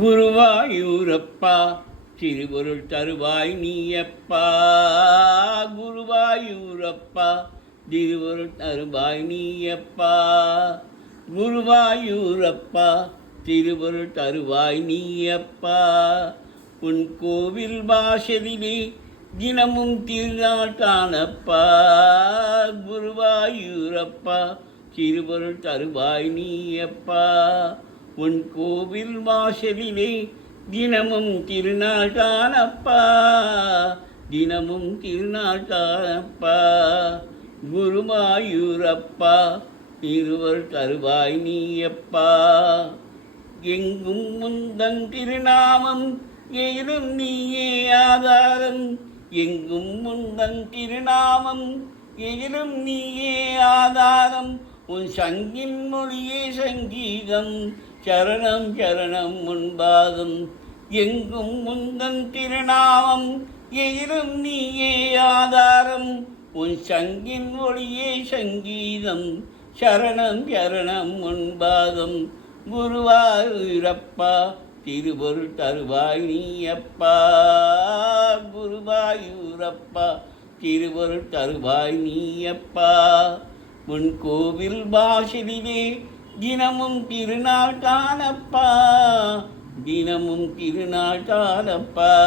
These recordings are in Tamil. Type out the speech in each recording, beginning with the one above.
குருவாயூரப்பா திருவருள் தருவாய் நீயப்பா. குருவாயூரப்பா திருவருள் தருவாய் நீயப்பா. குருவாயூரப்பா திருவருள் தருவாய் நீயப்பா. உன் கோவில் வாசலிலே தினமும் திருநாட்டானப்பா. குருவாயூரப்பா திருவருள் தருவாய் நீயப்பா. உன் கோவில் வாசலிலே தினமும் திருநாட்டானப்பா. தினமும் திருநாட்டானப்பா. குருவாயூரப்பா திருவருள் தருவாய் நீயப்பா. எங்கும் முந்தன் திருநாமம் எயிலும் நீயே ஆதாரம். எங்கும் முந்தன் திருநாமம் எயிலும் நீயே ஆதாரம். உன் சங்கின் மொழியே சங்கீதம் சரணம் சரணம் முன்பாதம். எங்கும் முந்தன் திருநாமம் எயிலும் நீயே ஆதாரம். உன் சங்கின் ஒளியே சங்கீதம் சரணம் சரணம் முன்பாதம். குருவாயூரப்பா திருவருள் தருவாய் நீயப்பா. குருவாயூரப்பா திருவருள் தருவாய் நீயப்பா. உன் கோவில் வாசலிலே தினமும் திருநாள் தானப்பா. தினமும் திருநாள் தானப்பா.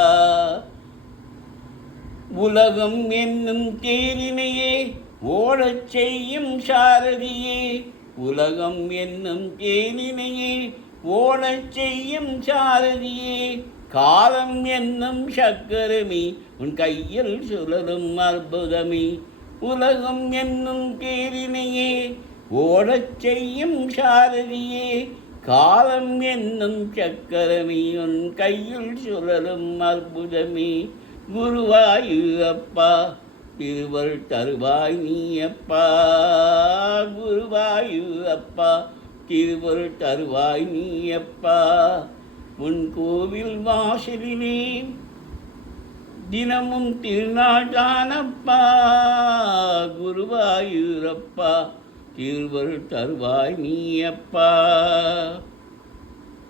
உலகம் என்னும் தேரினையே ஓடச் செய்யும் சாரதியே. உலகம் என்னும் தேரினையே ஓடச் செய்யும் சாரதியே. காலம் என்னும் சக்கரமே உன் கையில் சுழலும் அற்புதமே. உலகம் என்னும் தேரினையே ஓடச் செய்யும் சாரதியே. காலம் என்னும் சக்கரமே உன் கையில் சுழலும் அற்புதமே. குருவாயூரப்பா திருவருள் தருவாய் நீயப்பா. குருவாயூரப்பா திருவருள் தருவாய் நீயப்பா. உன் கோவில் வாசலிலே தினமும் திருநாட்டானப்பா. குருவாயூரப்பா திருவருள் தருவாய் நீயப்பா.